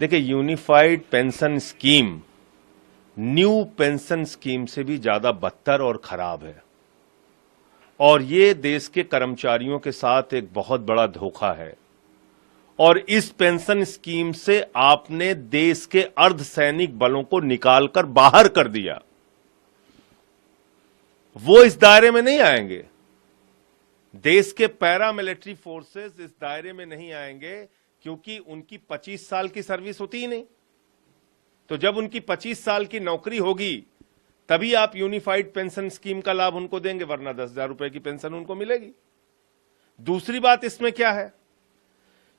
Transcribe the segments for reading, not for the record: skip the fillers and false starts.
देखिए, unified pension scheme new pension scheme से भी ज्यादा बदतर और खराब है और ये देश के कर्मचारियों के साथ एक बहुत बड़ा धोखा है। और इस पेंशन स्कीम से आपने देश के अर्धसैनिक बलों को निकालकर बाहर कर दिया। वो इस दायरे में नहीं आएंगे। देश के पैरामिलिट्री फोर्सेस इस दायरे में नहीं आएंगे क्योंकि उनकी 25 साल की सर्विस होती ही नहीं। तो जब उनकी 25 साल की नौकरी होगी तभी आप यूनिफाइड पेंशन स्कीम का लाभ उनको देंगे, वरना 10,000 रुपए की पेंशन उनको मिलेगी। दूसरी बात इसमें क्या है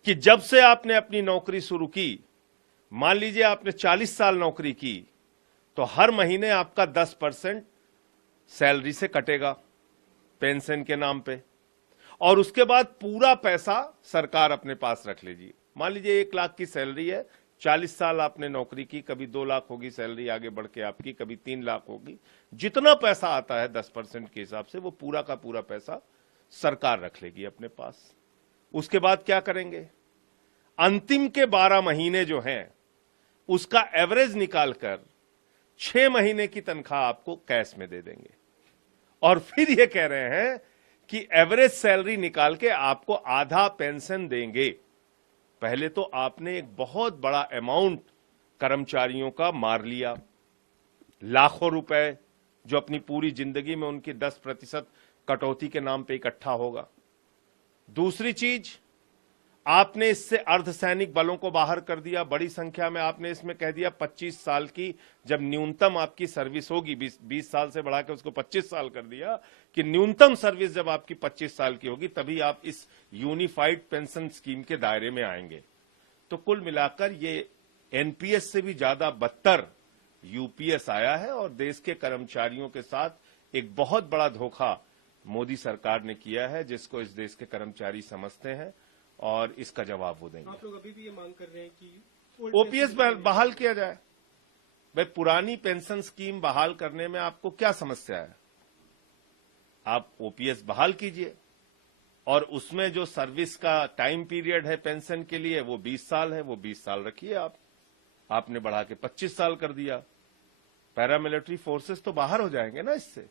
कि जब से आपने अपनी नौकरी शुरू की, मान लीजिए आपने 40 साल नौकरी की, तो हर महीने आपका 10% सैलरी से कटेगा पेंशन के नाम पे, और उसके बाद पूरा पैसा सरकार अपने पास रख लेगी। मान लीजिए 1 लाख की सैलरी है, 40 साल आपने नौकरी की, कभी 2 लाख होगी सैलरी आगे बढ़ के आपकी, कभी 3 लाख होगी। जितना पैसा आता है 10% के हिसाब से वो पूरा का पूरा पैसा सरकार रख लेगी अपने पास। उसके बाद क्या करेंगे? अंतिम के 12 महीने जो हैं उसका एवरेज निकालकर 6 महीने की तनख्वाह आपको कैश में दे देंगे और फिर ये कह रहे हैं कि एवरेज सैलरी निकाल के आपको आधा पेंशन देंगे। पहले तो आपने एक बहुत बड़ा अमाउंट कर्मचारियों का मार लिया, लाखों रुपए जो अपनी पूरी जिंदगी में उनकी 10% कटौती के नाम पे इकट्ठा होगा। दूसरी चीज, आपने इससे अर्धसैनिक बलों को बाहर कर दिया बड़ी संख्या में। आपने इसमें कह दिया 25 साल की जब न्यूनतम आपकी सर्विस होगी, 20 साल से बढ़ा के उसको 25 साल कर दिया कि न्यूनतम सर्विस जब आपकी 25 साल की होगी तभी आप इस यूनिफाइड पेंशन स्कीम के दायरे में आएंगे। तो कुल मिलाकर ये एनपीएस से भी ज्यादा बदतर यूपीएस आया है और देश के कर्मचारियों के साथ एक बहुत बड़ा धोखा मोदी सरकार ने किया है, जिसको इस देश के कर्मचारी समझते हैं और इसका जवाब वो देंगे। आप लोग अभी भी ये मांग कर रहे हैं कि ओपीएस बहाल किया जाए। भाई, पुरानी पेंशन स्कीम बहाल करने में आपको क्या समस्या है? आप ओपीएस बहाल कीजिए और उसमें जो सर्विस का टाइम पीरियड है पेंशन के लिए वो 20 साल है, वो 20 साल रखिए। आपने बढ़ा के 25 साल कर दिया, पैरामिलिट्री फोर्सेस तो बाहर हो जाएंगे ना इससे।